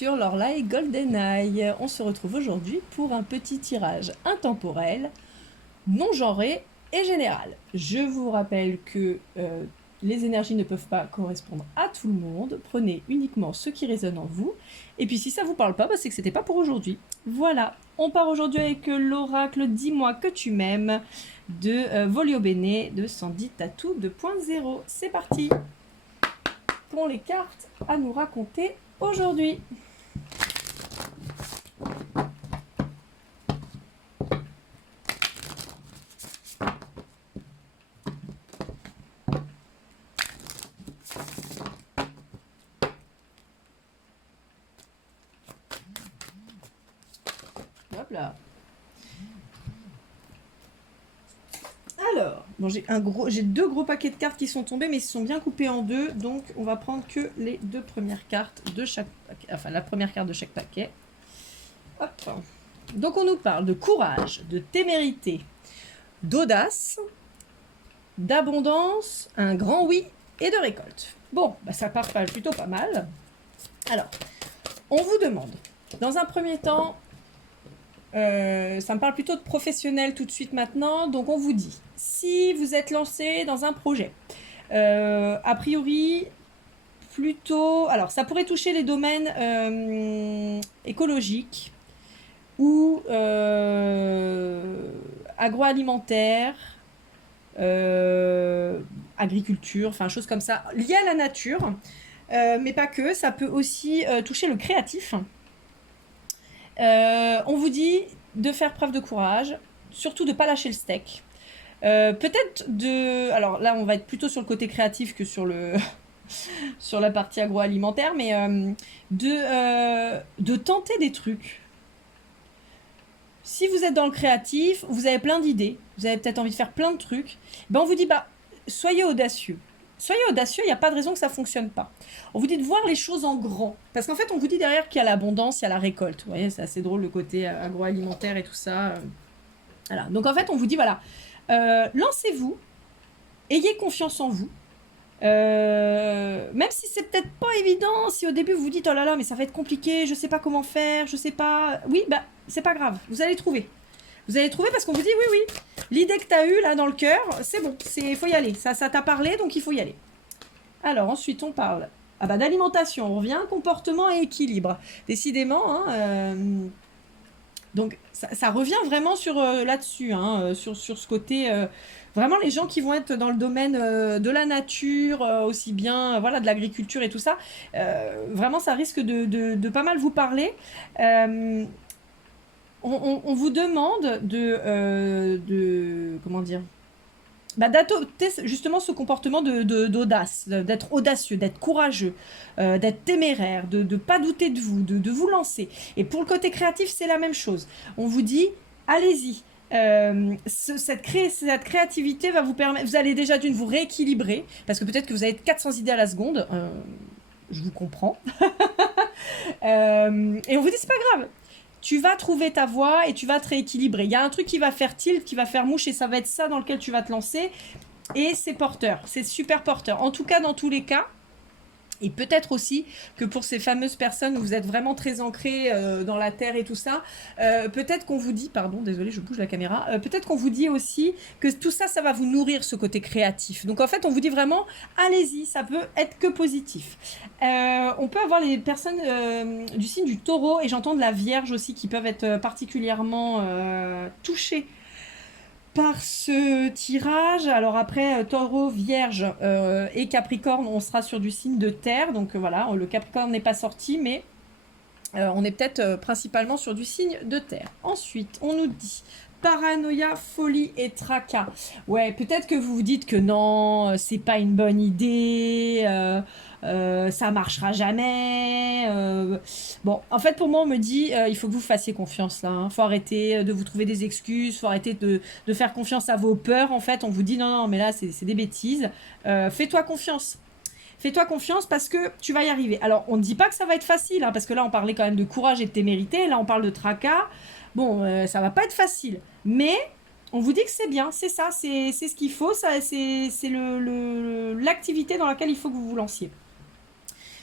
sur Lorelai GoldenEye. On se retrouve aujourd'hui pour un petit tirage intemporel, non genré et général. Je vous rappelle que les énergies ne peuvent pas correspondre à tout le monde. Prenez uniquement ce qui résonne en vous. Et puis si ça vous parle pas, c'est que c'était pas pour aujourd'hui. Voilà, on part aujourd'hui avec l'oracle Dis-moi que tu m'aimes de Volio Bene de Sandy Tattoo 2.0. C'est parti pour les cartes à nous raconter aujourd'hui. Hop là. Alors, bon, j'ai deux gros paquets de cartes qui sont tombés, mais ils se sont bien coupés en deux, donc on va prendre que les deux premières cartes de chaque paquet, enfin la première carte de chaque paquet. Hop. Donc on nous parle de courage, de témérité, d'audace, d'abondance, un grand oui et de récolte. Bon, ça part plutôt pas mal. Alors, on vous demande, dans un premier temps, ça me parle plutôt de professionnel tout de suite maintenant, donc on vous dit, si vous êtes lancé dans un projet, a priori, plutôt, alors ça pourrait toucher les domaines écologiques ou agroalimentaire, agriculture, enfin choses comme ça, liées à la nature, mais pas que, ça peut aussi toucher le créatif. On vous dit de faire preuve de courage, surtout de ne pas lâcher le steak. Peut-être de... Alors là, on va être plutôt sur le côté créatif que sur le... sur la partie agroalimentaire, mais de tenter des trucs. Si vous êtes dans le créatif, vous avez plein d'idées, vous avez peut-être envie de faire plein de trucs, on vous dit, soyez audacieux. Soyez audacieux, il n'y a pas de raison que ça ne fonctionne pas. On vous dit de voir les choses en grand. Parce qu'en fait, on vous dit derrière qu'il y a l'abondance, il y a la récolte. Vous voyez, c'est assez drôle le côté agroalimentaire et tout ça. Voilà. Donc en fait, on vous dit, voilà, lancez-vous, ayez confiance en vous. Même si c'est peut-être pas évident, si au début vous vous dites, oh là là, mais ça va être compliqué, je sais pas comment faire, je sais pas... Oui, c'est pas grave, vous allez trouver. Vous allez trouver parce qu'on vous dit oui, l'idée que tu as eue là dans le cœur, c'est bon, il faut y aller. Ça t'a parlé, donc il faut y aller. Alors ensuite, on parle d'alimentation. On revient, comportement et équilibre. Décidément, donc ça revient vraiment sur là-dessus, sur ce côté... vraiment les gens qui vont être dans le domaine de la nature, aussi bien de l'agriculture et tout ça, vraiment ça risque de pas mal vous parler. On vous demande comment dire, d'adopter justement ce comportement d'audace, d'être audacieux, d'être courageux, d'être téméraire, de ne pas douter de vous, de vous lancer. Et pour le côté créatif, c'est la même chose. On vous dit, allez-y. Cette créativité va vous permettre, vous allez déjà d'une vous rééquilibrer, parce que peut-être que vous avez 400 idées à la seconde, je vous comprends. Et on vous dit, c'est pas grave. Tu vas trouver ta voie et tu vas te rééquilibrer. Il y a un truc qui va faire tilt, qui va faire mouche et ça va être ça dans lequel tu vas te lancer. Et c'est porteur, c'est super porteur. En tout cas, dans tous les cas, et peut-être aussi que pour ces fameuses personnes où vous êtes vraiment très ancrés dans la terre et tout ça, peut-être qu'on vous dit, pardon, désolé, je bouge la caméra, peut-être qu'on vous dit aussi que tout ça, ça va vous nourrir ce côté créatif. Donc en fait, on vous dit vraiment, allez-y, ça peut être que positif. On peut avoir les personnes du signe du taureau, et j'entends de la vierge aussi, qui peuvent être particulièrement touchées par ce tirage. Alors après, taureau, vierge et capricorne, on sera sur du signe de terre. Donc voilà, le capricorne n'est pas sorti, mais on est peut-être principalement sur du signe de terre. Ensuite, on nous dit paranoïa, folie et tracas. Ouais, peut-être que vous vous dites que non, c'est pas une bonne idée, ça marchera jamais. Bon, en fait, pour moi, on me dit, il faut que vous fassiez confiance là. Faut arrêter de vous trouver des excuses, faut arrêter de faire confiance à vos peurs. En fait, on vous dit non, mais là, c'est des bêtises. Fais-toi confiance. Fais-toi confiance parce que tu vas y arriver. Alors, on ne dit pas que ça va être facile, parce que là, on parlait quand même de courage et de témérité. Là, on parle de tracas. Bon, ça va pas être facile. Mais on vous dit que c'est bien, c'est ça, c'est ce qu'il faut, c'est l'activité dans laquelle il faut que vous vous lanciez.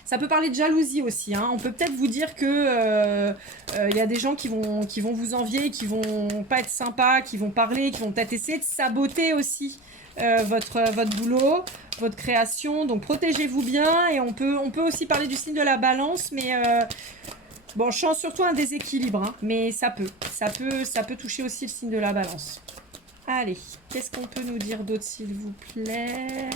Ça peut parler de jalousie aussi, hein. On peut peut-être vous dire que y a des gens qui vont vous envier, qui vont pas être sympas, qui vont parler, qui vont peut-être essayer de saboter aussi votre boulot, votre création. Donc protégez-vous bien. Et on peut aussi parler du signe de la balance, mais bon, je sens surtout un déséquilibre, hein, mais ça peut toucher aussi le signe de la balance. Allez, qu'est-ce qu'on peut nous dire d'autre, s'il vous plaît?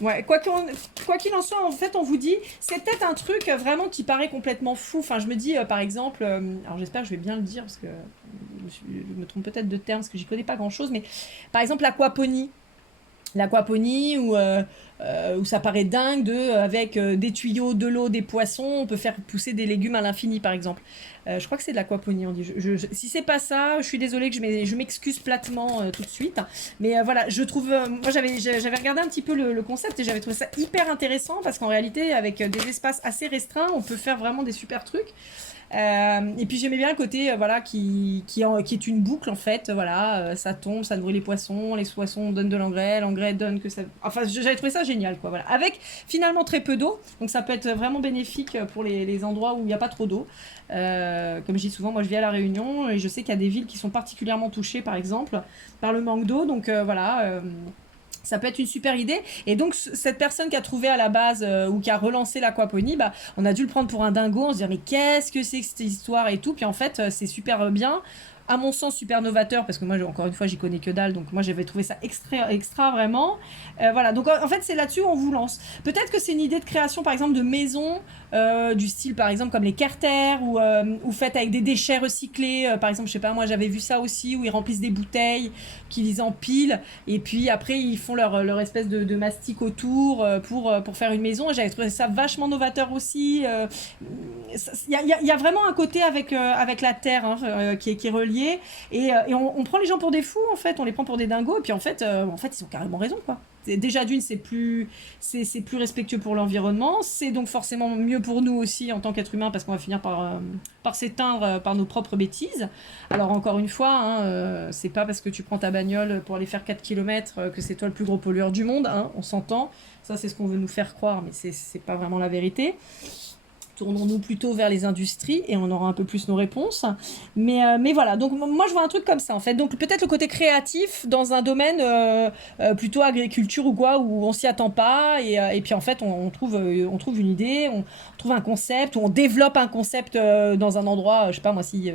Ouais, quoi qu'il en soit, en fait, on vous dit, c'est peut-être un truc vraiment qui paraît complètement fou. Enfin, je me dis, par exemple, alors j'espère que je vais bien le dire, parce que je me trompe peut-être de terme, parce que j'y connais pas grand-chose, mais par exemple, l'aquaponie. L'aquaponie, où ça paraît dingue avec des tuyaux, de l'eau, des poissons, on peut faire pousser des légumes à l'infini, par exemple. Je crois que c'est de l'aquaponie, on dit. Si c'est pas ça, je suis désolée que je m'excuse platement tout de suite. Mais voilà, je trouve... moi, j'avais regardé un petit peu le concept et j'avais trouvé ça hyper intéressant parce qu'en réalité, avec des espaces assez restreints, on peut faire vraiment des super trucs. Et puis j'aimais bien le côté voilà qui est une boucle en fait, voilà, ça tombe, ça nourrit les poissons donnent de l'engrais donne que ça, enfin j'avais trouvé ça génial quoi, voilà, avec finalement très peu d'eau, donc ça peut être vraiment bénéfique pour les endroits où il n'y a pas trop d'eau. Comme je dis souvent, moi je vis à La Réunion et je sais qu'il y a des villes qui sont particulièrement touchées par exemple par le manque d'eau, donc voilà, ça peut être une super idée. Et donc, cette personne qui a trouvé à la base ou qui a relancé l'aquaponie, bah, on a dû le prendre pour un dingo. On se dit, mais qu'est-ce que c'est que cette histoire et tout. Puis en fait, c'est super bien. À mon sens, super novateur, parce que moi, encore une fois, j'y connais que dalle. Donc, moi, j'avais trouvé ça extra vraiment. Voilà. Donc, en fait, c'est là-dessus on vous lance. Peut-être que c'est une idée de création, par exemple, de maison, du style, par exemple, comme les Carter, ou faites avec des déchets recyclés. Par exemple, je sais pas, moi, j'avais vu ça aussi, où ils remplissent des bouteilles, qu'ils les empilent. Et puis après, ils font leur espèce de mastic autour pour faire une maison. Et j'avais trouvé ça vachement novateur aussi. Il y a vraiment un côté avec la terre, hein, qui est relié. Et on prend les gens pour des fous, en fait. On les prend pour des dingos. Et puis en fait, ils ont carrément raison, quoi. Déjà d'une, c'est plus respectueux pour l'environnement. C'est donc forcément mieux pour nous aussi en tant qu'être humain parce qu'on va finir par s'éteindre par nos propres bêtises. Alors encore une fois, hein, c'est pas parce que tu prends ta bagnole pour aller faire 4 km que c'est toi le plus gros pollueur du monde, hein, on s'entend. Ça, c'est ce qu'on veut nous faire croire, mais c'est pas vraiment la vérité. Tournons-nous plutôt vers les industries et on aura un peu plus nos réponses. Mais voilà, donc moi je vois un truc comme ça en fait. Donc peut-être le côté créatif dans un domaine plutôt agriculture ou quoi, où on s'y attend pas. Et puis en fait on trouve une idée, on trouve un concept, ou on développe un concept dans un endroit, je sais pas moi si...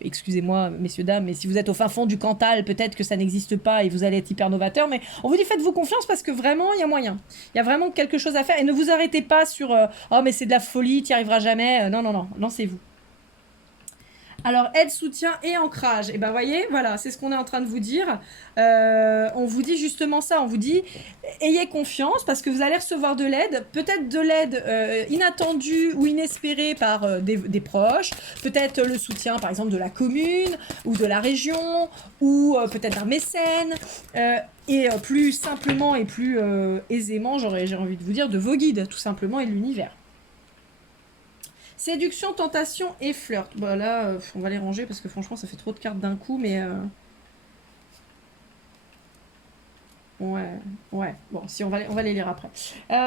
excusez-moi, messieurs, dames, mais si vous êtes au fin fond du Cantal, peut-être que ça n'existe pas et vous allez être hyper novateur, mais on vous dit faites-vous confiance parce que vraiment, il y a moyen. Il y a vraiment quelque chose à faire et ne vous arrêtez pas sur oh, mais c'est de la folie, tu n'y arriveras jamais. Non, non, non, lancez-vous. Alors, aide, soutien et ancrage. Et ben, voyez, voilà, c'est ce qu'on est en train de vous dire. On vous dit justement ça. On vous dit, ayez confiance parce que vous allez recevoir de l'aide. Peut-être de l'aide inattendue ou inespérée par des proches. Peut-être le soutien, par exemple, de la commune ou de la région ou peut-être un mécène. Et plus simplement et plus aisément, j'ai envie de vous dire, de vos guides, tout simplement, et de l'univers. Séduction, tentation et flirt. Bah là, on va les ranger parce que franchement, ça fait trop de cartes d'un coup, mais... Ouais. Bon, si on va les lire après.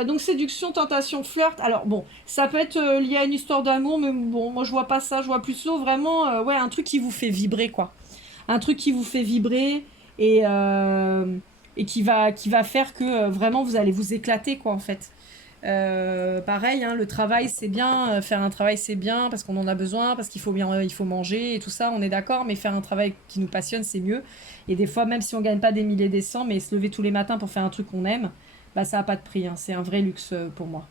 Donc, séduction, tentation, flirt. Alors, bon, ça peut être lié à une histoire d'amour, mais bon, moi, je vois pas ça. Je vois plutôt vraiment, ouais, un truc qui vous fait vibrer, quoi. Un truc qui vous fait vibrer et qui va faire que vraiment, vous allez vous éclater, quoi, en fait. Pareil, hein, le travail c'est bien, faire un travail c'est bien parce qu'on en a besoin, parce qu'il faut bien, il faut manger et tout ça, on est d'accord, mais faire un travail qui nous passionne c'est mieux. Et des fois, même si on gagne pas des milliers des cents, mais se lever tous les matins pour faire un truc qu'on aime, bah ça a pas de prix, hein, c'est un vrai luxe pour moi.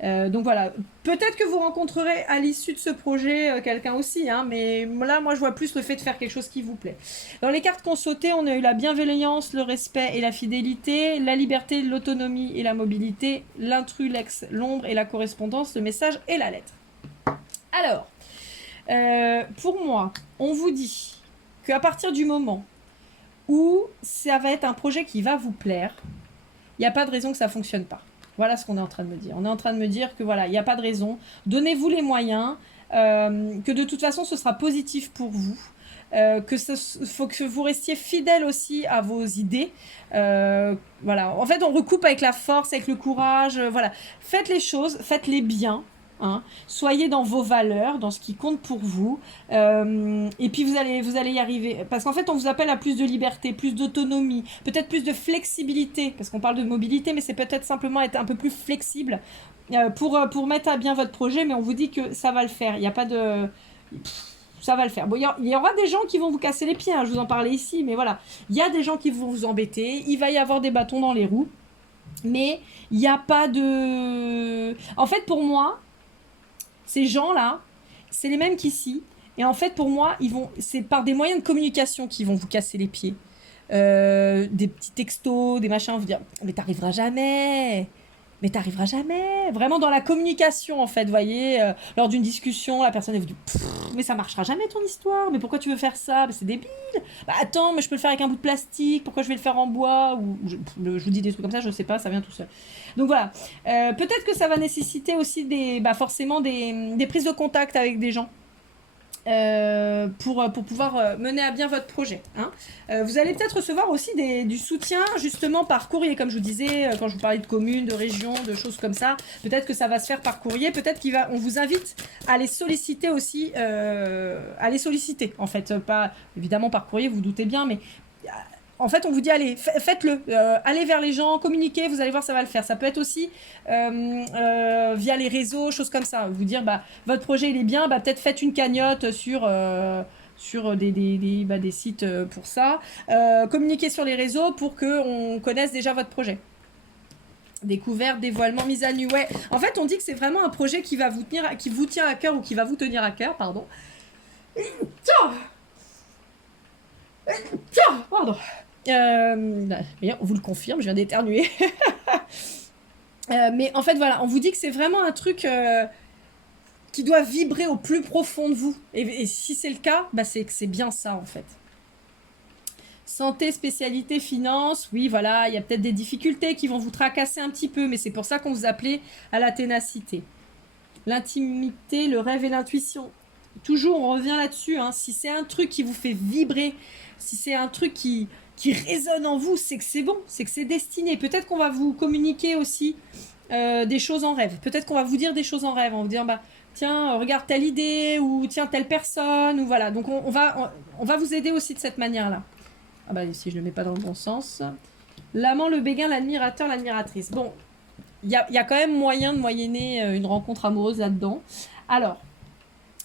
Donc voilà, peut-être que vous rencontrerez à l'issue de ce projet quelqu'un aussi, hein, mais là, moi, je vois plus le fait de faire quelque chose qui vous plaît. Dans les cartes qu'on sautait, on a eu la bienveillance, le respect et la fidélité, la liberté, l'autonomie et la mobilité, l'intrus, l'ex, l'ombre et la correspondance, le message et la lettre. Alors, pour moi, on vous dit qu'à partir du moment où ça va être un projet qui va vous plaire, il n'y a pas de raison que ça ne fonctionne pas. Voilà ce qu'on est en train de me dire. On est en train de me dire que voilà, il n'y a pas de raison. Donnez-vous les moyens, que de toute façon, ce sera positif pour vous. faut que vous restiez fidèle aussi à vos idées. Voilà. En fait, on recoupe avec la force, avec le courage. Voilà. Faites les choses, faites-les bien. Hein. Soyez dans vos valeurs, dans ce qui compte pour vous. Et puis vous allez y arriver. Parce qu'en fait, on vous appelle à plus de liberté, plus d'autonomie, peut-être plus de flexibilité. Parce qu'on parle de mobilité, mais c'est peut-être simplement être un peu plus flexible pour mettre à bien votre projet. Mais on vous dit que ça va le faire. Il n'y a pas de... Ça va le faire. Bon, il y aura des gens qui vont vous casser les pieds, hein, je vous en parlais ici, mais voilà. Il y a des gens qui vont vous embêter, il va y avoir des bâtons dans les roues, mais il n'y a pas de... En fait, pour moi, ces gens-là, c'est les mêmes qu'ici, et en fait, pour moi, c'est par des moyens de communication qu'ils vont vous casser les pieds. Des petits textos, des machins, vous dire, mais t'arriveras jamais, mais t'arriveras jamais. Vraiment dans la communication, en fait, vous voyez, lors d'une discussion, la personne elle vous dit, mais ça marchera jamais ton histoire, mais pourquoi tu veux faire ça? Bah, c'est débile. Bah attends, mais je peux le faire avec un bout de plastique, pourquoi je vais le faire en bois? Ou je vous dis des trucs comme ça, je sais pas, ça vient tout seul. Donc voilà. Peut-être que ça va nécessiter aussi forcément des prises de contact avec des gens. Pour pouvoir mener à bien votre projet. Hein. Vous allez peut-être recevoir aussi du soutien justement par courrier, comme je vous disais, quand je vous parlais de communes, de régions, de choses comme ça. Peut-être que ça va se faire par courrier, peut-être on vous invite à les solliciter aussi, à les solliciter en fait, pas évidemment par courrier, vous vous doutez bien, mais en fait, on vous dit, allez, faites-le. Allez vers les gens, communiquez, vous allez voir, ça va le faire. Ça peut être aussi via les réseaux, choses comme ça. Vous dire, bah, votre projet, il est bien, bah, peut-être faites une cagnotte sur des sites pour ça. Communiquez sur les réseaux pour qu'on connaisse déjà votre projet. Découverte, dévoilement, mise à nu. Ouais. En fait, on dit que c'est vraiment un projet qui vous tient à cœur ou qui va vous tenir à cœur, pardon. Pardon. On vous le confirme, je viens d'éternuer. Mais en fait, voilà, on vous dit que c'est vraiment un truc qui doit vibrer au plus profond de vous. Et si c'est le cas, bah c'est bien ça, en fait. Santé, spécialité, finance, oui, voilà, il y a peut-être des difficultés qui vont vous tracasser un petit peu, mais c'est pour ça qu'on vous appelait à la ténacité. L'intimité, le rêve et l'intuition. Toujours, on revient là-dessus. Hein. Si c'est un truc qui vous fait vibrer, si c'est un truc qui résonne en vous, c'est que c'est bon, c'est que c'est destiné. Peut-être qu'on va vous communiquer aussi des choses en rêve. Peut-être qu'on va vous dire des choses en rêve. On va vous dire, bah, tiens, regarde telle idée, ou tiens, telle personne, ou voilà. Donc, on va vous aider aussi de cette manière-là. Ah bah, si je ne le mets pas dans le bon sens. L'amant, le béguin, l'admirateur, l'admiratrice. Bon, il y a quand même moyen de moyenner une rencontre amoureuse là-dedans. Alors,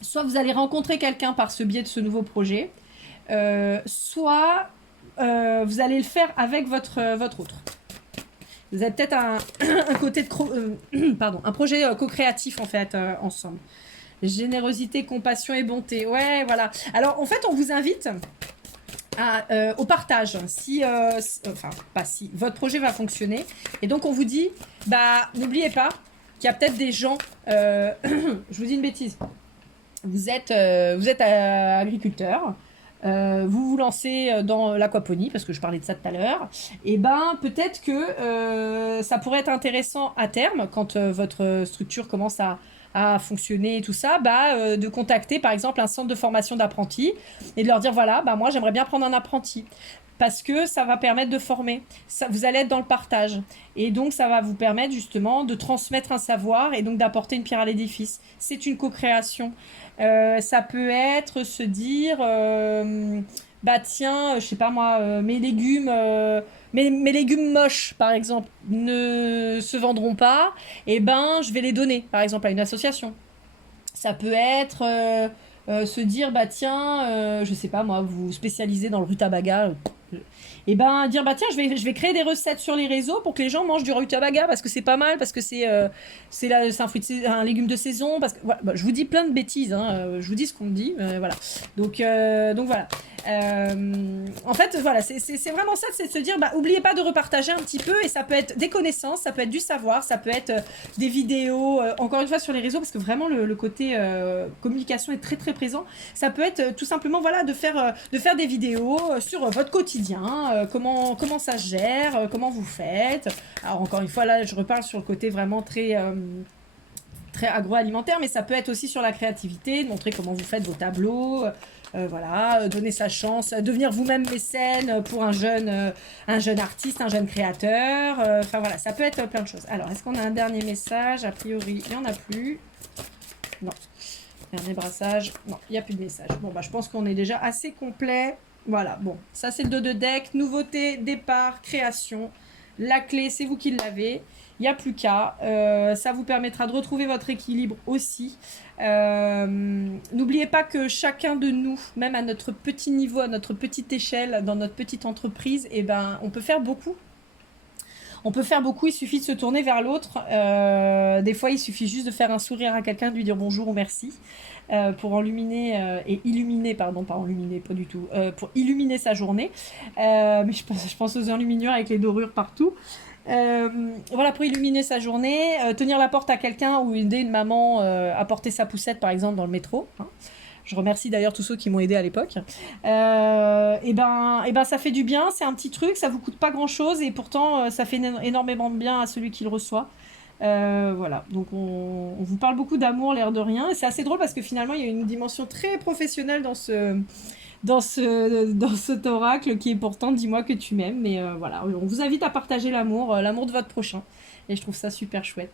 soit vous allez rencontrer quelqu'un par ce biais de ce nouveau projet, soit vous allez le faire avec votre autre. Vous avez peut-être un côté de un projet co-créatif en fait ensemble. Générosité, compassion et bonté. Ouais, voilà. Alors en fait, on vous invite au partage. Pas si votre projet va fonctionner. Et donc on vous dit, bah n'oubliez pas qu'il y a peut-être des gens. Je vous dis une bêtise. Vous êtes agriculteur. Vous vous lancez dans l'aquaponie, parce que je parlais de ça tout à l'heure, et ben peut-être que ça pourrait être intéressant à terme, quand votre structure commence à fonctionner et tout ça, de contacter par exemple un centre de formation d'apprentis et de leur dire voilà, moi j'aimerais bien prendre un apprenti. Parce que ça va permettre de former, vous allez être dans le partage. Et donc ça va vous permettre justement de transmettre un savoir et donc d'apporter une pierre à l'édifice. C'est une co-création. Ça peut être se dire, tiens, je sais pas moi, mes légumes moches, par exemple, ne se vendront pas, et je vais les donner, par exemple, à une association. Ça peut être se dire, tiens, je sais pas moi, vous spécialisez dans le rutabaga. Et dire tiens, je vais créer des recettes sur les réseaux pour que les gens mangent du rutabaga parce que c'est pas mal, parce que c'est un un légume de saison, parce que voilà, je vous dis plein de bêtises, hein, je vous dis ce qu'on me dit, voilà. Donc voilà. En fait voilà, c'est vraiment ça, c'est de se dire oubliez pas de repartager un petit peu, et ça peut être des connaissances, ça peut être du savoir, ça peut être des vidéos, encore une fois sur les réseaux, parce que vraiment le côté communication est très très présent. Ça peut être tout simplement voilà de faire des vidéos sur votre quotidien, comment ça se gère, comment vous faites. Alors encore une fois là je reparle sur le côté vraiment très agroalimentaire, mais ça peut être aussi sur la créativité, de montrer comment vous faites vos tableaux, Voilà, donner sa chance, devenir vous-même mécène pour un jeune artiste, un jeune créateur. Enfin voilà, ça peut être plein de choses. Alors, est-ce qu'on a un dernier message? A priori, il n'y en a plus. Non. Dernier brassage. Non, il n'y a plus de message. Bon, bah, je pense qu'on est déjà assez complet. Voilà, bon, ça c'est le dos de deck. Nouveauté, départ, création. La clé, c'est vous qui l'avez. Il n'y a plus qu'à. Ça vous permettra de retrouver votre équilibre aussi. N'oubliez pas que chacun de nous, même à notre petit niveau, à notre petite échelle, dans notre petite entreprise, eh ben, on peut faire beaucoup. On peut faire beaucoup, il suffit de se tourner vers l'autre. Des fois, il suffit juste de faire un sourire à quelqu'un, de lui dire bonjour ou merci, pour enluminer et illuminer, pardon, pas enluminer, pas du tout, pour illuminer sa journée. Mais je pense aux enluminures avec les dorures partout. Voilà, pour illuminer sa journée, tenir la porte à quelqu'un ou aider une maman à porter sa poussette, par exemple, dans le métro. Hein. Je remercie d'ailleurs tous ceux qui m'ont aidé à l'époque. Et ben, ça fait du bien, c'est un petit truc, ça vous coûte pas grand chose et pourtant ça fait énormément de bien à celui qui le reçoit. Voilà, donc on vous parle beaucoup d'amour, l'air de rien, et c'est assez drôle parce que finalement il y a une dimension très professionnelle dans cet oracle qui est pourtant dis-moi que tu m'aimes. Mais voilà, on vous invite à partager l'amour, l'amour de votre prochain, et je trouve ça super chouette.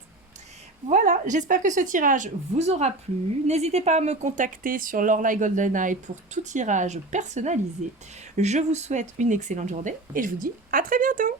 Voilà, j'espère que ce tirage vous aura plu. N'hésitez pas à me contacter sur Lorelai Golden Eye pour tout tirage personnalisé. Je vous souhaite une excellente journée et je vous dis à très bientôt.